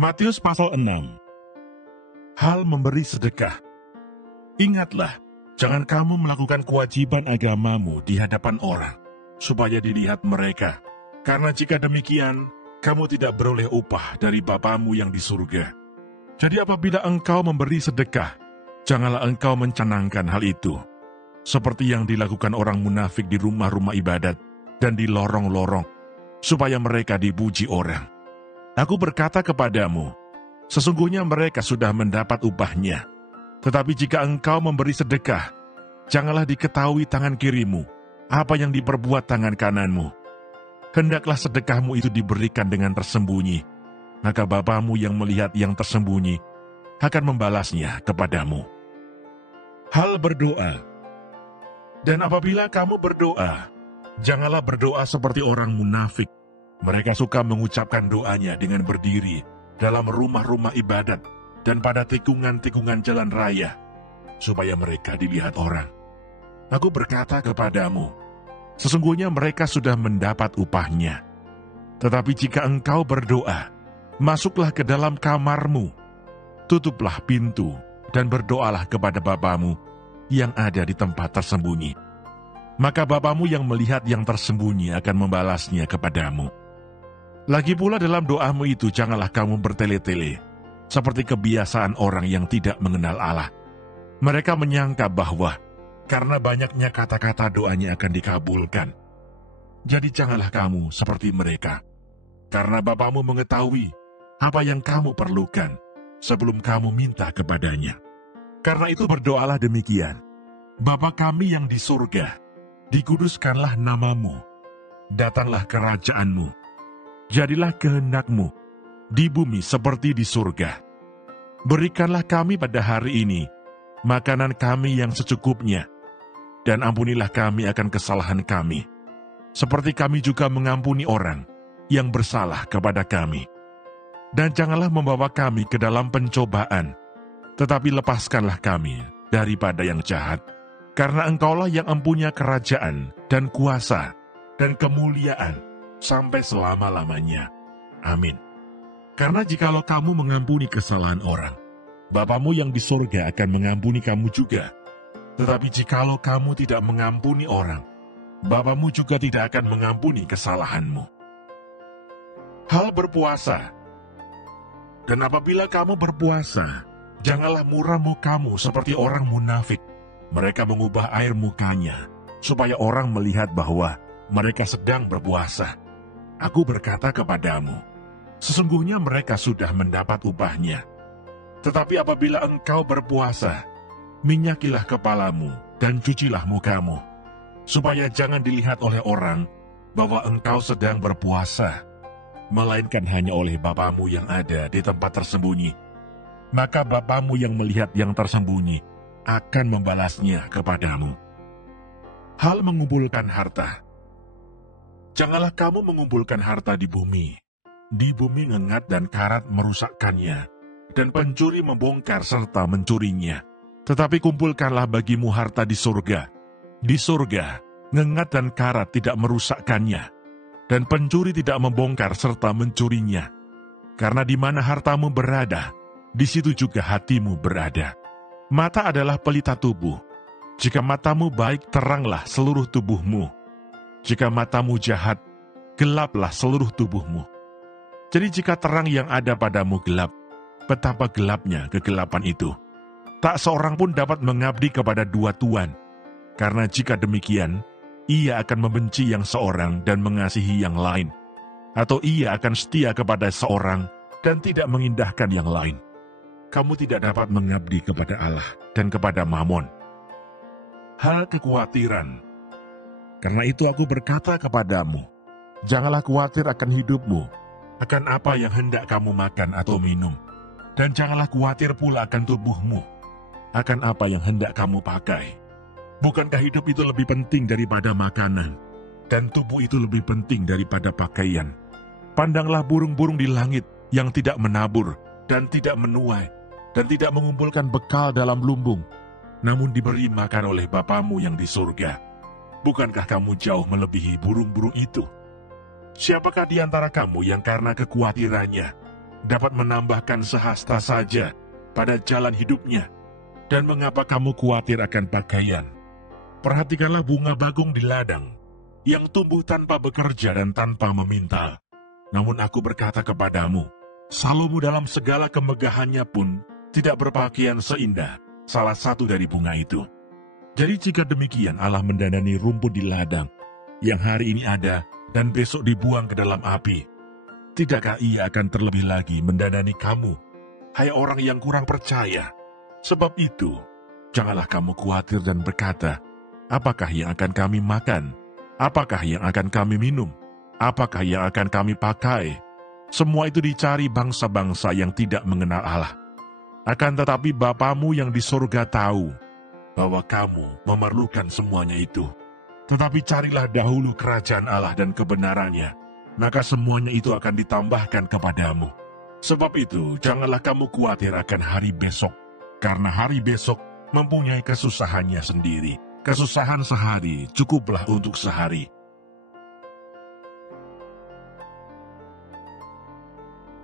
Matius pasal 6. Hal memberi sedekah. Ingatlah, jangan kamu melakukan kewajiban agamamu di hadapan orang, supaya dilihat mereka. Karena jika demikian, kamu tidak beroleh upah dari Bapamu yang di surga. Jadi apabila engkau memberi sedekah, janganlah engkau mencanangkan hal itu, seperti yang dilakukan orang munafik di rumah-rumah ibadat dan di lorong-lorong, supaya mereka dipuji orang. Aku berkata kepadamu, sesungguhnya mereka sudah mendapat upahnya. Tetapi jika engkau memberi sedekah, janganlah diketahui tangan kirimu apa yang diperbuat tangan kananmu. Hendaklah sedekahmu itu diberikan dengan tersembunyi, maka Bapamu yang melihat yang tersembunyi akan membalasnya kepadamu. Hal berdoa. Dan apabila kamu berdoa, janganlah berdoa seperti orang munafik. Mereka suka mengucapkan doanya dengan berdiri dalam rumah-rumah ibadat dan pada tikungan-tikungan jalan raya, supaya mereka dilihat orang. Aku berkata kepadamu, sesungguhnya mereka sudah mendapat upahnya. Tetapi jika engkau berdoa, masuklah ke dalam kamarmu, tutuplah pintu, dan berdoalah kepada Bapamu yang ada di tempat tersembunyi. Maka Bapamu yang melihat yang tersembunyi akan membalasnya kepadamu. Lagi pula dalam doamu itu janganlah kamu bertele-tele, seperti kebiasaan orang yang tidak mengenal Allah. Mereka menyangka bahwa karena banyaknya kata-kata doanya akan dikabulkan. Jadi janganlah kamu seperti mereka, karena Bapamu mengetahui apa yang kamu perlukan sebelum kamu minta kepadanya. Karena itu berdoalah demikian, Bapa kami yang di surga, dikuduskanlah namamu, datanglah kerajaanmu. Jadilah kehendak-Mu di bumi seperti di surga. Berikanlah kami pada hari ini makanan kami yang secukupnya, dan ampunilah kami akan kesalahan kami, seperti kami juga mengampuni orang yang bersalah kepada kami. Dan janganlah membawa kami ke dalam pencobaan, tetapi lepaskanlah kami daripada yang jahat. Karena Engkaulah yang mempunyai kerajaan dan kuasa dan kemuliaan sampai selama-lamanya. Amin. Karena jikalau kamu mengampuni kesalahan orang, Bapamu yang di surga akan mengampuni kamu juga. Tetapi jikalau kamu tidak mengampuni orang, Bapamu juga tidak akan mengampuni kesalahanmu. Hal berpuasa. Dan apabila kamu berpuasa, janganlah muram mukamu seperti orang munafik. Mereka mengubah air mukanya, supaya orang melihat bahwa mereka sedang berpuasa. Aku berkata kepadamu, sesungguhnya mereka sudah mendapat upahnya. Tetapi apabila engkau berpuasa, minyakilah kepalamu dan cucilah mukamu, supaya jangan dilihat oleh orang bahwa engkau sedang berpuasa, melainkan hanya oleh Bapamu yang ada di tempat tersembunyi. Maka Bapamu yang melihat yang tersembunyi akan membalasnya kepadamu. Hal mengumpulkan harta. Janganlah kamu mengumpulkan harta di bumi. Di bumi ngengat dan karat merusakkannya, dan pencuri membongkar serta mencurinya. Tetapi kumpulkanlah bagimu harta di surga. Di surga, ngengat dan karat tidak merusakkannya, dan pencuri tidak membongkar serta mencurinya. Karena di mana hartamu berada, di situ juga hatimu berada. Mata adalah pelita tubuh. Jika matamu baik, teranglah seluruh tubuhmu. Jika matamu jahat, gelaplah seluruh tubuhmu. Jadi jika terang yang ada padamu gelap, betapa gelapnya kegelapan itu. Tak seorang pun dapat mengabdi kepada dua tuan, karena jika demikian, ia akan membenci yang seorang dan mengasihi yang lain, atau ia akan setia kepada seorang dan tidak mengindahkan yang lain. Kamu tidak dapat mengabdi kepada Allah dan kepada Mamon. Hal kekhawatiran. Karena itu aku berkata kepadamu, janganlah khawatir akan hidupmu, akan apa yang hendak kamu makan atau minum, dan janganlah khawatir pula akan tubuhmu, akan apa yang hendak kamu pakai. Bukankah hidup itu lebih penting daripada makanan, dan tubuh itu lebih penting daripada pakaian? Pandanglah burung-burung di langit yang tidak menabur, dan tidak menuai, dan tidak mengumpulkan bekal dalam lumbung, namun diberi makan oleh Bapamu yang di surga. Bukankah kamu jauh melebihi burung-burung itu? Siapakah di antara kamu yang karena kekhawatirannya dapat menambahkan sehasta saja pada jalan hidupnya? Dan mengapa kamu khawatir akan pakaian? Perhatikanlah bunga bagong di ladang, yang tumbuh tanpa bekerja dan tanpa memintal. Namun aku berkata kepadamu, Salomo dalam segala kemegahannya pun tidak berpakaian seindah salah satu dari bunga itu. Jadi jika demikian Allah mendandani rumput di ladang, yang hari ini ada dan besok dibuang ke dalam api, tidakkah Ia akan terlebih lagi mendandani kamu, hai orang yang kurang percaya? Sebab itu, janganlah kamu khawatir dan berkata, apakah yang akan kami makan? Apakah yang akan kami minum? Apakah yang akan kami pakai? Semua itu dicari bangsa-bangsa yang tidak mengenal Allah. Akan tetapi Bapamu yang di sorga tahu bahwa kamu memerlukan semuanya itu. Tetapi carilah dahulu kerajaan Allah dan kebenarannya, maka semuanya itu akan ditambahkan kepadamu. Sebab itu, janganlah kamu khawatir akan hari besok, karena hari besok mempunyai kesusahannya sendiri. Kesusahan sehari cukuplah untuk sehari.